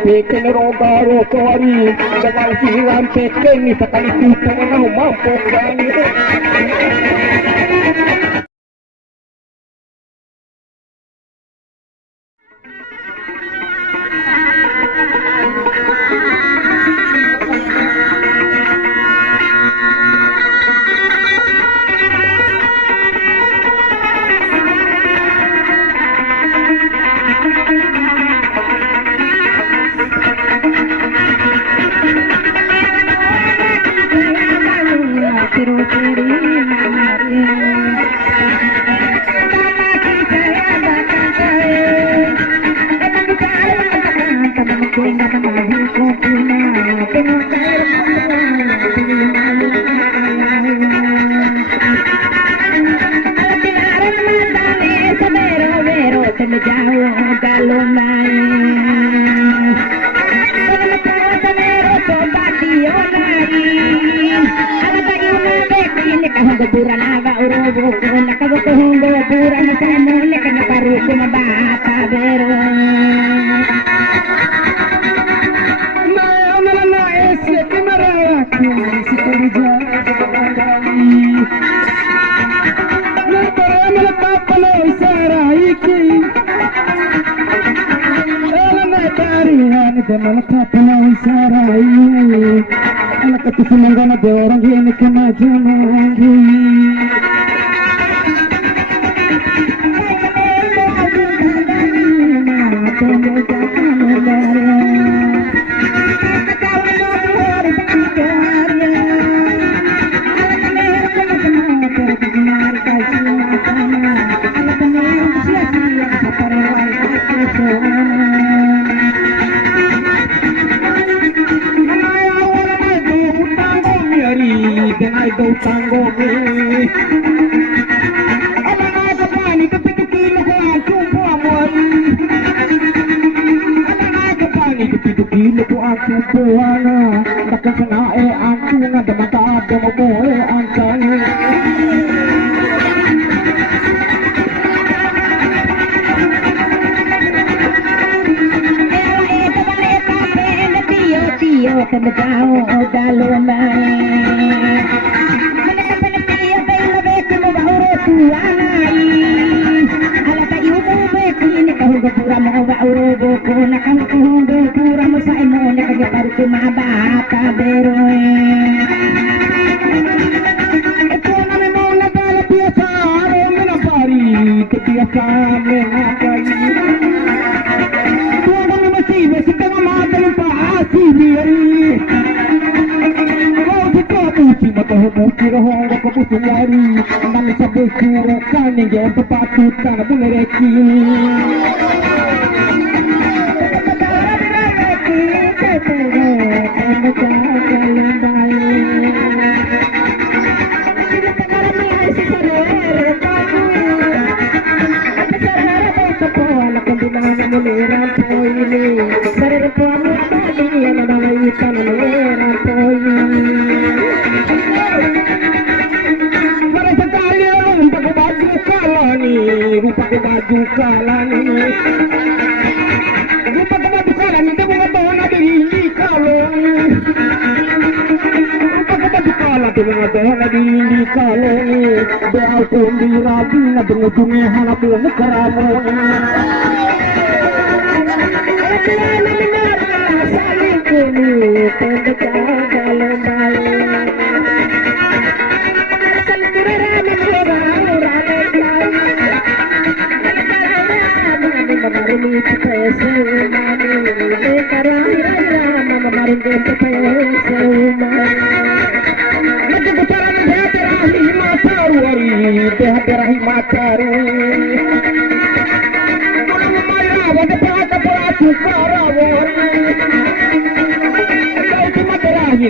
Bikin roga-rogori dengan siram peking sekali kita mau mampu kami.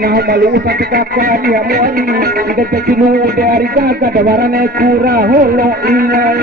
na malusa sa kakari amoy Ika sinude ari gaga dawarane kura holo ingay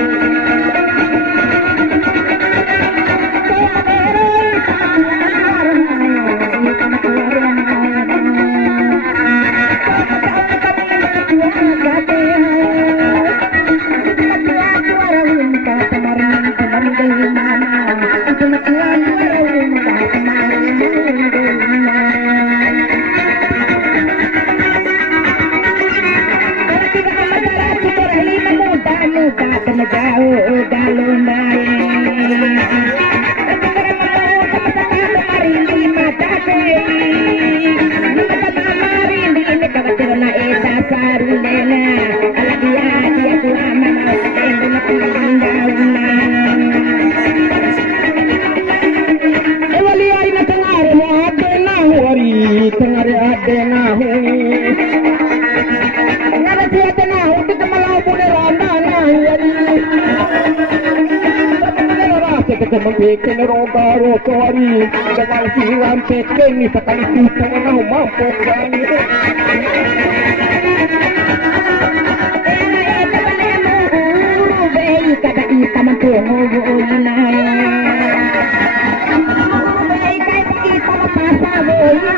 Peken rogaro tori dengan siram peken ni sekali tutang na mampok kani kada kita mampu ngoina kita mapasa ngoina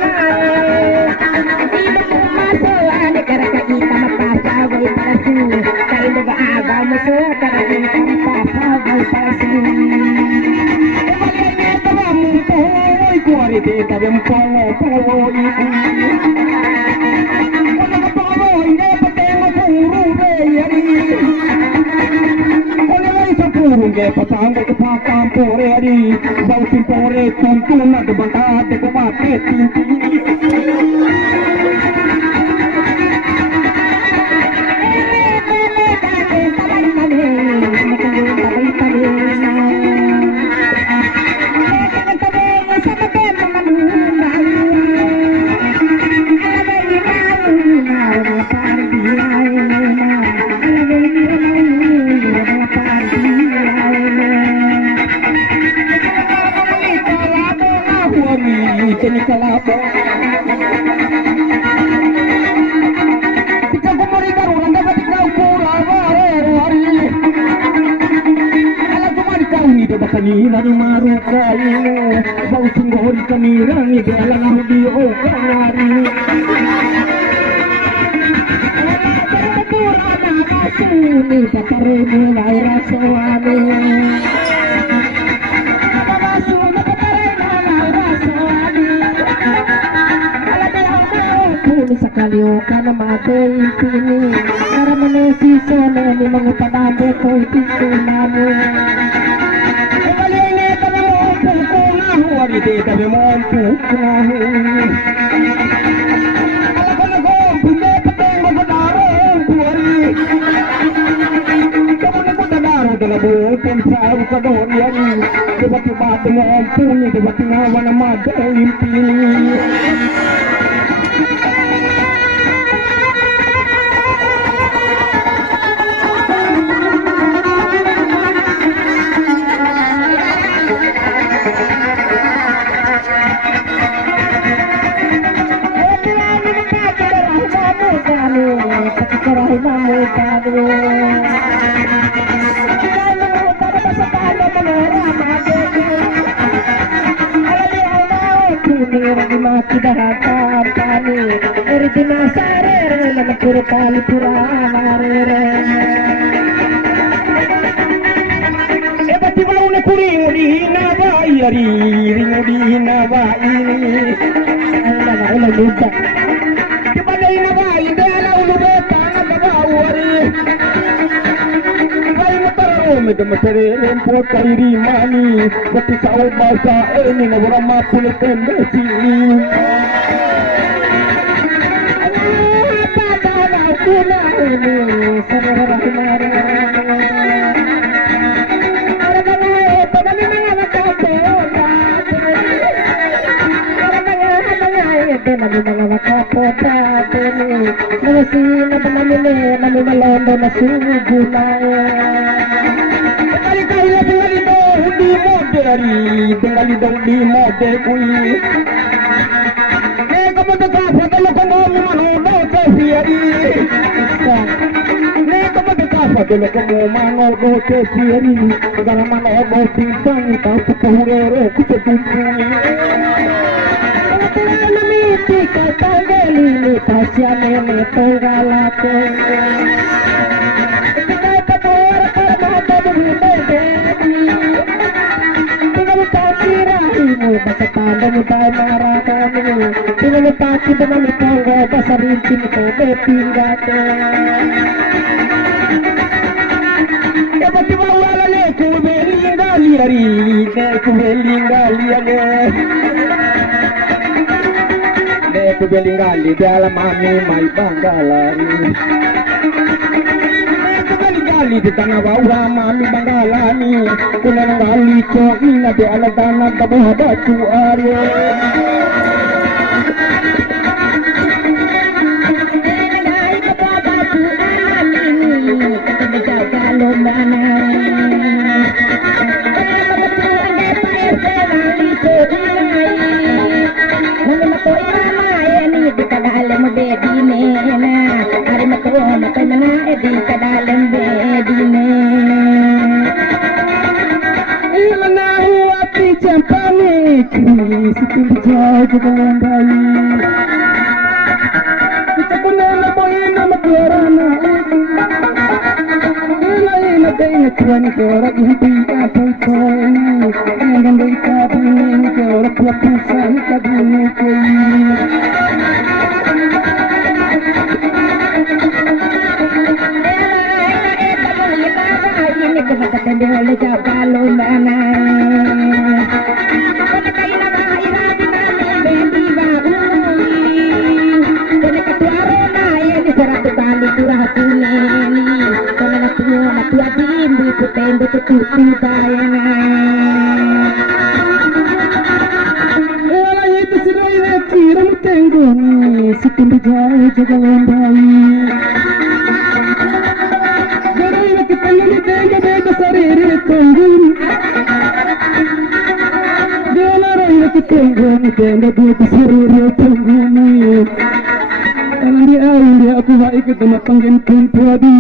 kita mapasa ane kada kita mapasa ngoina palasu kailo ba agama so kada kita mapasa ngoina palasu kuari de tabem pongo poi kono poi ne patengo puru be yari kono lai sapuru ge patango ke pakam pore yari bautin pore tuntuna de banta de kumate tinti kanina ni maru kaino bau singgori kanira ni belang hudi o kanari purana masuni sakare ni vaira soane babasu nakare na vaira soane ala bela pun sakali o kana mate impini karamane si sone ni mangupadambe ko itiso namu Wari de tabe montu kahu ala kono go bunde patengo godaro wari kono godaro de la bo pensar ka do yani de batu bat montu ni de batu wana ma de impini Metere rempo kairi mani bati sao basa ini na wala mapule tembesi pada na kuna ini sarara kumare ara bana pada ni mga wakate oda ara bana ede na mga wakate tani nasi na banamile na malondo na suguna Bengali dong di mode kui. Kamu tu kau foto lo Padelo como mano rote fieri Gara mano obo pimpani Taupu pahurero kuce tumpuni Tulana miti katangelini Pasianene tenggalate Tinggal kapora karmata berbeda Tinggal takirahimu Basa tandamu tayo marahonu Tinggal taki dengan itangga Basa rintin kobe pinggate Ebati wawala le kubelingali ari Ne kubelingali ale Ne kubelingali dalam mami mai banggalari Kali di tanah bawah mami banggalani kunan kali coina de ala tanah tabuh batu aryo aku ikut dengan pengen kumpul di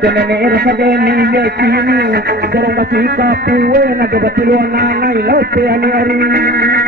Tenenero sadeni lekini Jarang basika puwe Nado batulo nanay Laute aniari